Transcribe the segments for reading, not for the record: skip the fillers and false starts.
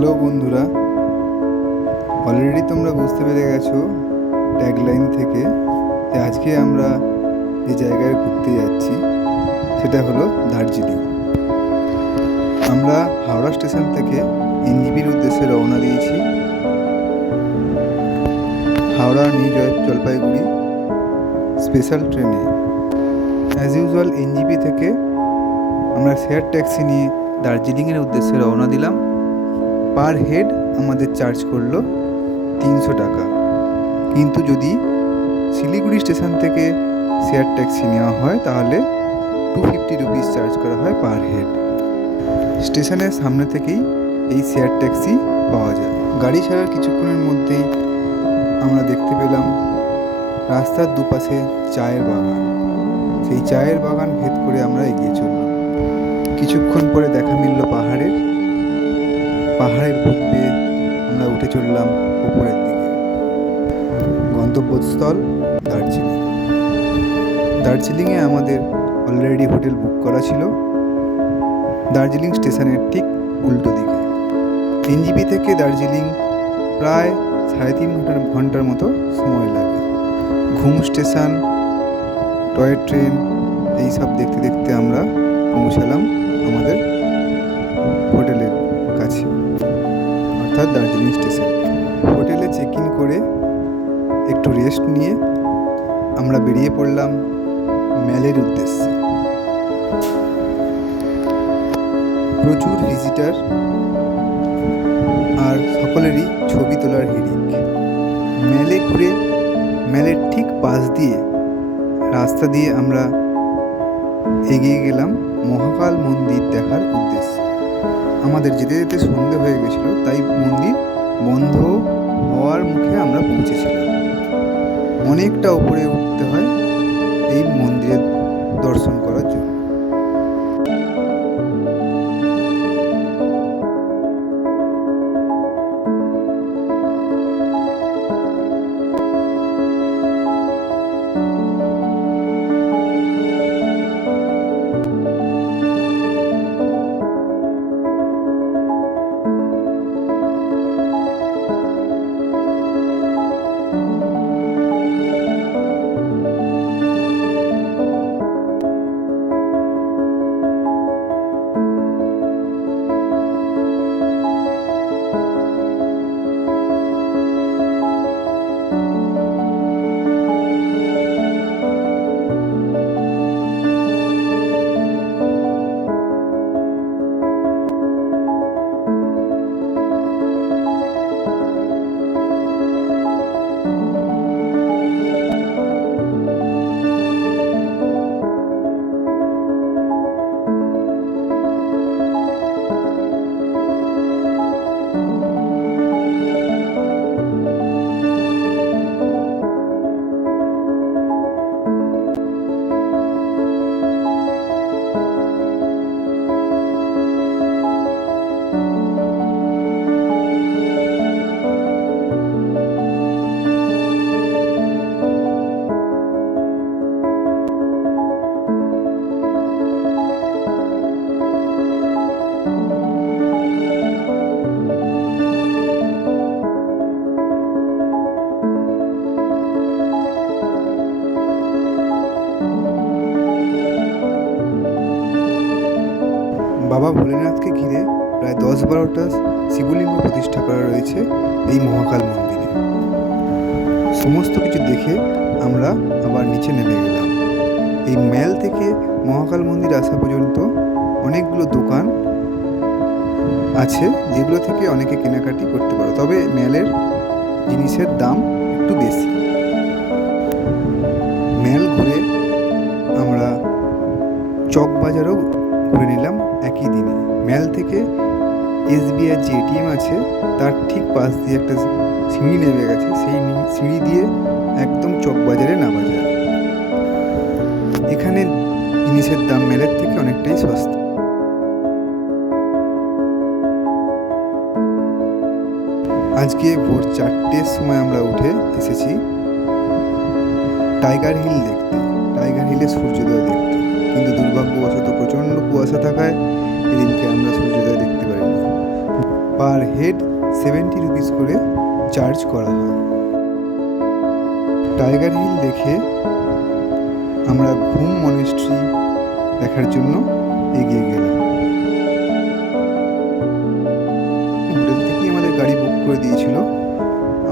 Hello বন্ধুরা, already তোমরা বুঝতে পেরে গেছো ট্যাগলাইন থেকে যে আজকে আমরা যে জায়গায় ঘুরতে যাচ্ছি সেটা হলো দার্জিলিং। আমরা হাওড়া স্টেশন থেকে এনজিপির উদ্দেশ্যে রওনা দিয়েছি হাওড়া নিউ জলপাইগুড়ি স্পেশাল ট্রেনে। অ্যাজ ইউজুয়াল এনজিপি থেকে আমরা শেয়ার ট্যাক্সি নিয়ে দার্জিলিংয়ের উদ্দেশ্যে রওনা দিলাম। পার হেড আমাদের চার্জ করলো 300 টাকা, কিন্তু যদি শিলিগুড়ি স্টেশন থেকে শেয়ার ট্যাক্সি নেওয়া হয় তাহলে 250 রুপিস চার্জ করা হয় পার হেড। স্টেশনের সামনে থেকেই এই শেয়ার ট্যাক্সি পাওয়া যায়। গাড়ি ছাড়ার কিছুক্ষণের মধ্যেই আমরা দেখতে পেলাম রাস্তার দুপাশে চায়ের বাগান। সেই চায়ের বাগান ভেদ করে আমরা এগিয়ে চললাম। কিছুক্ষণ পরে দেখা মিলল পাহাড়ের বুক বেয়ে আমরা উঠে চললাম উপরের দিকে। গন্তব্যস্থল দার্জিলিংয়ে আমাদের অলরেডি হোটেল বুক করা ছিল দার্জিলিং স্টেশনের ঠিক উল্টো দিকে। এনজিপি থেকে দার্জিলিং প্রায় 3.5 ঘন্টার মতো সময় লাগে। ঘুম স্টেশন, টয় ট্রেন এইসব দেখতে দেখতে আমরা পৌঁছালাম আমাদের হোটেলের কাছে, অর্থাৎ দার্জিলিং স্টেশন। হোটেলে চেক ইন করে একটু রেস্ট নিয়ে আমরা বেরিয়ে পড়লাম ম্যালের উদ্দেশ্যে। প্রচুর ভিজিটার আর সকলেরই ছবি তোলার হিড়িক। ম্যালে ঘুরে ম্যালের ঠিক পাশ দিয়ে রাস্তা দিয়ে আমরা এগিয়ে গেলাম মহাকাল মন্দির দেখার উদ্দেশ্যে। আমাদের যেতে যেতে সন্ধে হয়ে গেছিল, তাই মন্দির বন্ধ হওয়ার মুখে আমরা পৌঁছেছিলাম। অনেকটা উপরে উঠতে হয় এই মন্দিরের দর্শন করার জন্য। বাবা ভোলেনাথকে ঘিরে প্রায় 10-12টা শিবলিঙ্গ প্রতিষ্ঠা করা রয়েছে এই মহাকাল মন্দিরে। সমস্ত কিছু দেখে আমরা আবার নিচে নেমে গেলাম। এই ম্যাল থেকে মহাকাল মন্দির আসা পর্যন্ত অনেকগুলো দোকান আছে যেগুলো থেকে অনেকে কেনাকাটি করতে পারো, তবে ম্যালের জিনিসের দাম একটু বেশি। ম্যাল ঘুরে আমরা চক বাজারও ঘুরে নিলাম একই দিনে। ম্যাল থেকে SBI যে ATM আছে তার ঠিক পাশ দিয়ে একটা সিঁড়ি নেমে গেছে, সেই সিঁড়ি দিয়ে একদম চক বাজারে নামা যায়। এখানে জিনিসের দাম ম্যালের থেকে অনেকটাই সস্তা। আজকে ভোর 4টের সময় আমরা উঠে এসেছি টাইগার হিল দেখতে, টাইগার হিলে সূর্যোদয় দেখতে, কিন্তু দুর্ভাগ্যবশত প্রচণ্ড কুয়াশা থাকায় এদিনকে আমরা সূর্যোদয় দেখতে পারিনি। পার হেড 70 রুপিস করে চার্জ করা হয়। টাইগার হিল দেখে আমরা ঘুম মনেস্ট্রি দেখার জন্য এগিয়ে গেলাম। হোটেল থেকেই আমাদের গাড়ি বুক করে দিয়েছিল।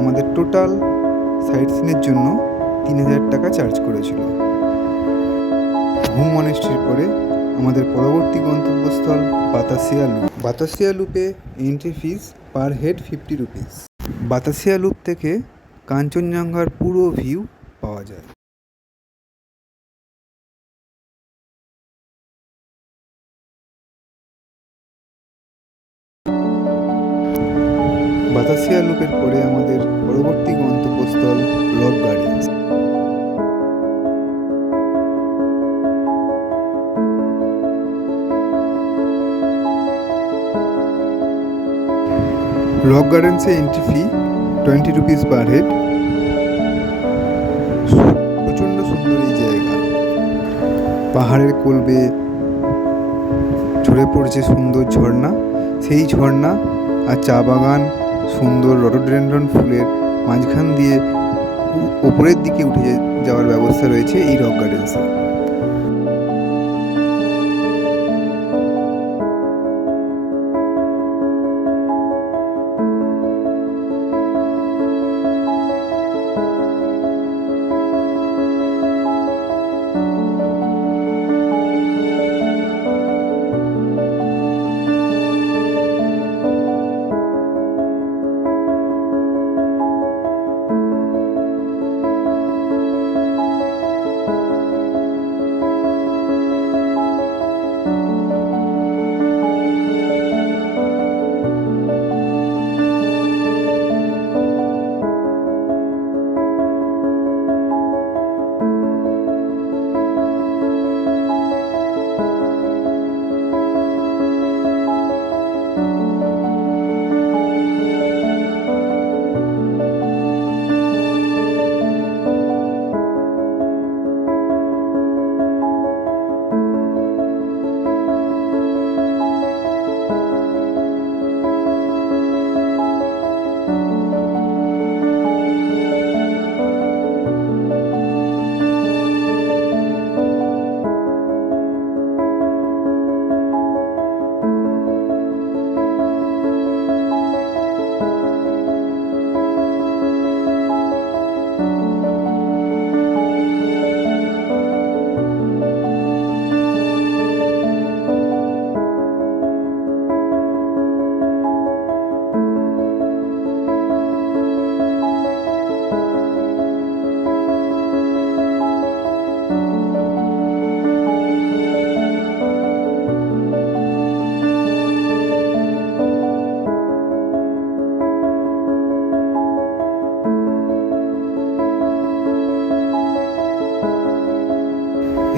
আমাদের টোটাল সাইট সিনের জন্য 3000 টাকা চার্জ করেছিল। ঘুম মনেস্ট্রির পরে আমাদের পরবর্তী গন্তব্যস্থল বাতাসিয়া লুপ। বাতাসিয়া লুপে entry fees per head 50 rupees. Batasia loop থেকে কাঞ্চনজঙ্ঘার পুরো ভিউ পাওয়া যায়। বাতাসিয়া লুপের পরে আমাদের পরবর্তী গন্তব্যস্থল রক গার্ডেন্স। রক গার্ডেন্সে entry fee 20 rupees per head. প্রচণ্ড সুন্দর এই জায়গা। পাহাড়ের কোল বেয়ে ঝরে পড়ছে সুন্দর ঝর্ণা। সেই ঝর্ণা আর চা বাগান, সুন্দর রডোডেনড্রন ফুলের মাঝখান দিয়ে ওপরের দিকে উঠে যাওয়ার ব্যবস্থা রয়েছে এই রক গার্ডেন্সে।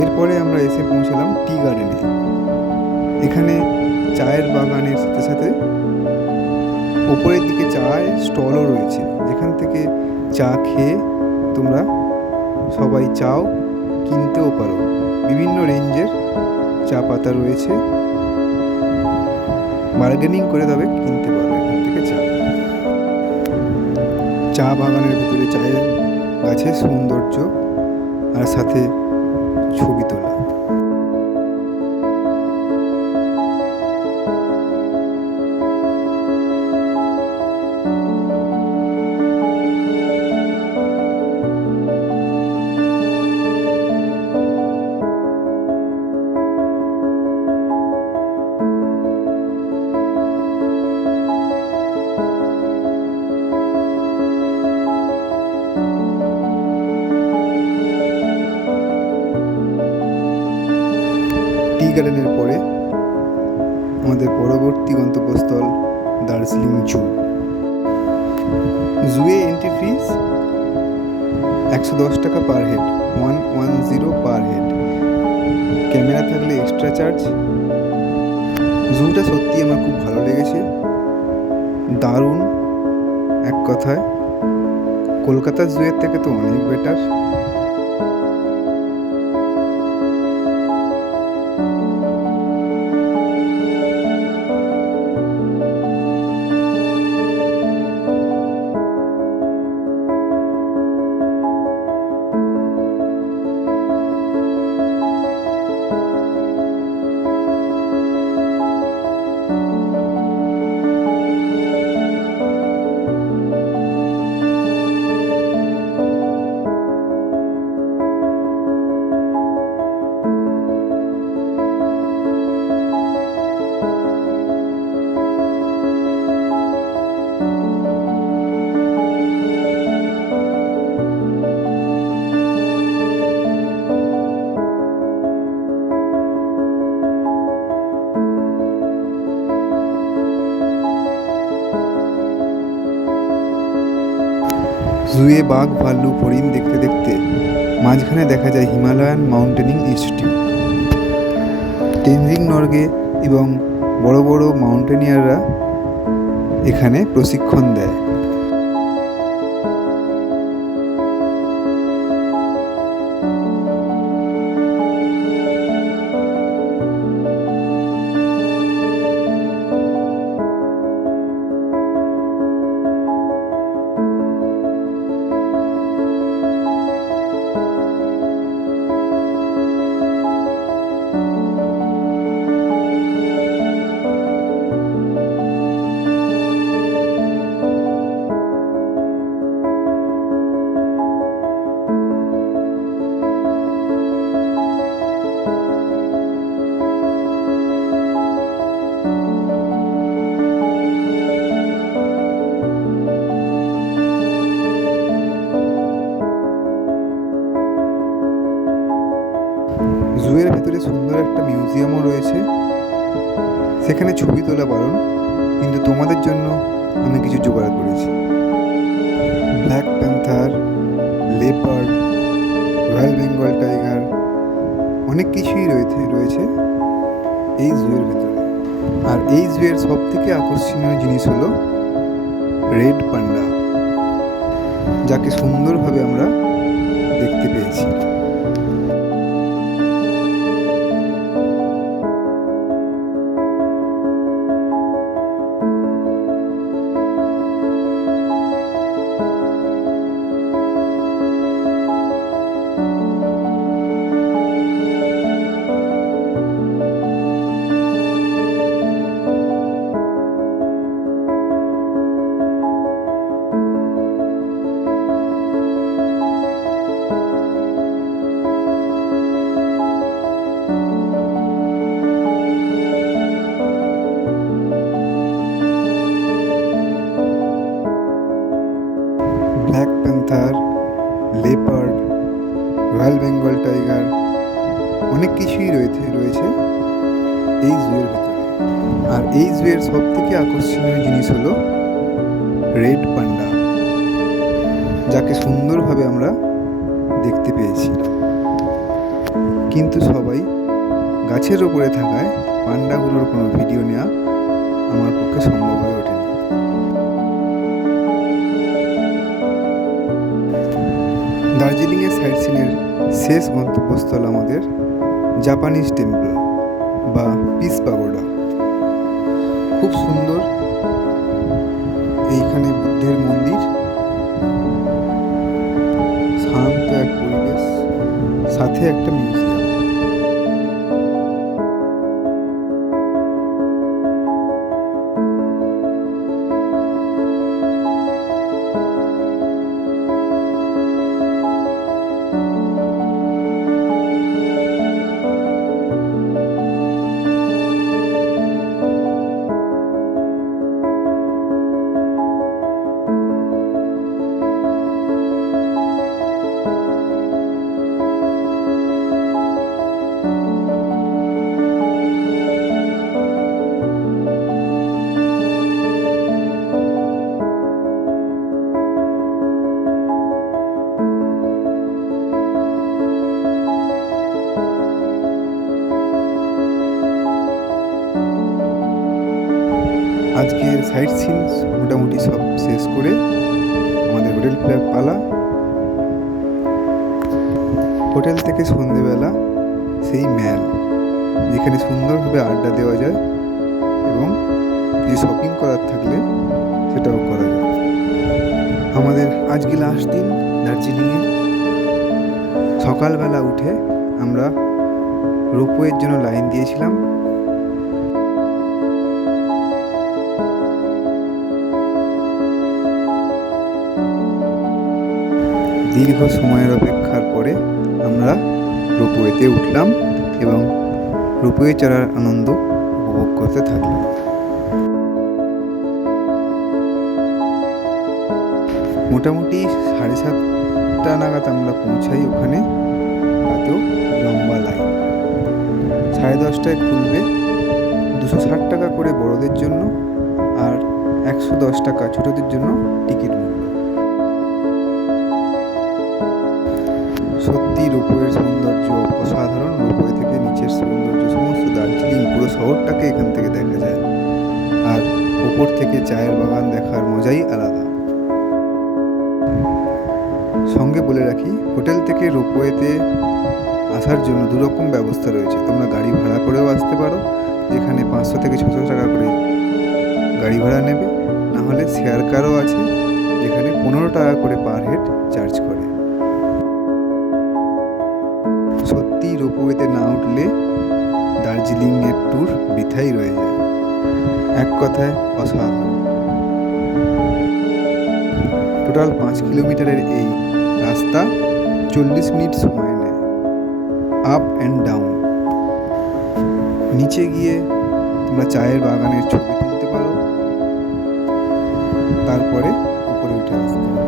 এরপরে আমরা এসে পৌঁছলাম টি গার্ডেনে। এখানে চায়ের বাগানের সাথে সাথে ওপরের দিকে চায়ের স্টলও রয়েছে, যেখান থেকে চা খেয়ে তোমরা সবাই চাও কিনতেও পারো। বিভিন্ন রেঞ্জের চা পাতা রয়েছে, বার্গেনিং করে তবে কিনতে পারো এখান থেকে চা। চা বাগানের ভিতরে চায়ের গাছের সৌন্দর্য আর সাথে ছবি তোলা। টি গার্ডেনের পরে আমাদের পরবর্তী গন্তব্যস্থল দার্জিলিং জু। জুয়ে এন্ট্রি ফিস 110 টাকা per head, 110 per head. Camera থাকলে এক্সট্রা চার্জ। জুটা সত্যি আমার খুব ভালো লেগেছে, দারুণ। এক কথায় কলকাতার জুয়ের থেকে তো অনেক বেটার। জুয়ে বাঘ ভাল্লুক হরিণ দেখতে দেখতে মাঝখানে দেখা যায় Himalayan mountaineering institute. Tenzing Norgay এবং বড় বড় মাউন্টেনিয়াররা এখানে প্রশিক্ষণ দেয়। জুয়ের ভেতরে সুন্দর একটা মিউজিয়ামও রয়েছে, সেখানে ছবি তোলা বারণ, কিন্তু তোমাদের জন্য আমি কিছু জোগাড় করেছি। Black panther, leopard, royal Bengal tiger, অনেক কিছুই রয়েছে এই জুয়ের ভেতরে। আর এই জুয়ের সব থেকে আকর্ষণীয় জিনিস হলো রেড পান্ডা, যাকে সুন্দরভাবে আমরা দেখতে পেয়েছি। Black panther, leopard, royal Bengal tiger, অনেক কিছুই রয়েছে এই জুয়ের ভেতরে। আর এই জুয়ের সব থেকে আকর্ষণীয় জিনিস হলো রেড পান্ডা, যাকে সুন্দরভাবে আমরা দেখতে পেয়েছি। কিন্তু সবাই গাছের ওপরে থাকায় পান্ডাগুলোর কোনো ভিডিও নেওয়া আমার পক্ষে সম্ভব হয়ে ওঠেনি। দার্জিলিংয়ের সাইট সিনের শেষ গন্তব্যস্থল আমাদের জাপানিজ টেম্পল বা পিস পাগোডা। খুব সুন্দর এইখানে বুদ্ধের মন্দির, শান্ত এক পরিবেশ, সাথে একটা মিউজিয়াম। আজকের সাইট সিন মোটামুটি সব শেষ করে আমাদের হোটেল ফেরার পালা। হোটেল থেকে সন্ধেবেলা সেই ম্যাল, যেখানে সুন্দরভাবে আড্ডা দেওয়া যায় এবং কিছু শপিং করার থাকলে সেটাও করা যায়। আমাদের আজকে লাস্ট দিন দার্জিলিংয়ে। সকালবেলা উঠে আমরা রোপওয়ের জন্য লাইন দিয়েছিলাম। দীর্ঘ সময়ের অপেক্ষার পরে আমরা রোপওয়েতে উঠলাম এবং রোপওয়ে চড়ার আনন্দ উপভোগ করতে থাকলাম। মোটামুটি 7:30 নাগাদ আমরা পৌঁছাই ওখানে, তাতেও লম্বা লাইন। 10:30টায় খুলবে। 260 টাকা করে বড়দের জন্য আর 110 টাকা ছোটদের জন্য টিকিট মূল্য। রোপওয়ের সৌন্দর্য অসাধারণ। রোপওয়ে থেকে নিচের সৌন্দর্য, সমস্ত দার্জিলিং পুরো শহরটাকে এখান থেকে দেখা যায়। আর ওপর থেকে চায়ের বাগান দেখার মজাই আলাদা। সঙ্গে বলে রাখি, হোটেল থেকে রোপওয়েতে আসার জন্য দুরকম ব্যবস্থা রয়েছে। তোমরা গাড়ি ভাড়া করেও আসতে পারো, যেখানে 500 থেকে 600 টাকা করে গাড়ি ভাড়া নেবে। না হলে শেয়ার কারও আছে, যেখানে 15 টাকা করে পার হেড চার্জ করে। সত্যি রোপওয়েতে না উঠলে দার্জিলিংয়ের ট্যুর বৃথাই রয়ে যায়। এক কথায় অসাধারণ। টোটাল 5 কিলোমিটারের এই রাস্তা 40 মিনিট সময় নেয়, আপ অ্যান্ড ডাউন। নিচে গিয়ে তোমরা চায়ের বাগানের ছবি তুলতে পারো, তারপরে উপরে উঠে আসতে হবে।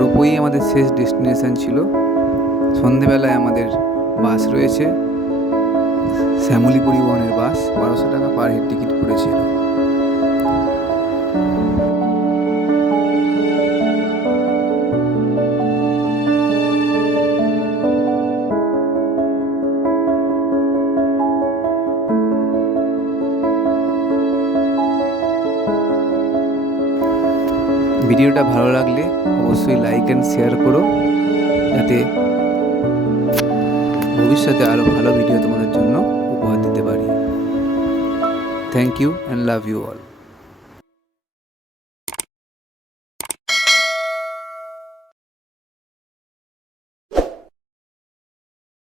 রোপওয়ে আমাদের শেষ ডেস্টিনেশন ছিল। সন্ধেবেলায় আমাদের বাস রয়েছে, শ্যামলী পরিবহনের বাস। 1200 টাকা পার হেড টিকিট পড়েছিল। ভিডিওটা ভালো লাগলে অবশ্যই লাইক অ্যান্ড শেয়ার করো, যাতে ভবিষ্যতে আরও ভালো ভিডিও তোমাদের জন্য উপহার দিতে পারি। Thank you and love you all.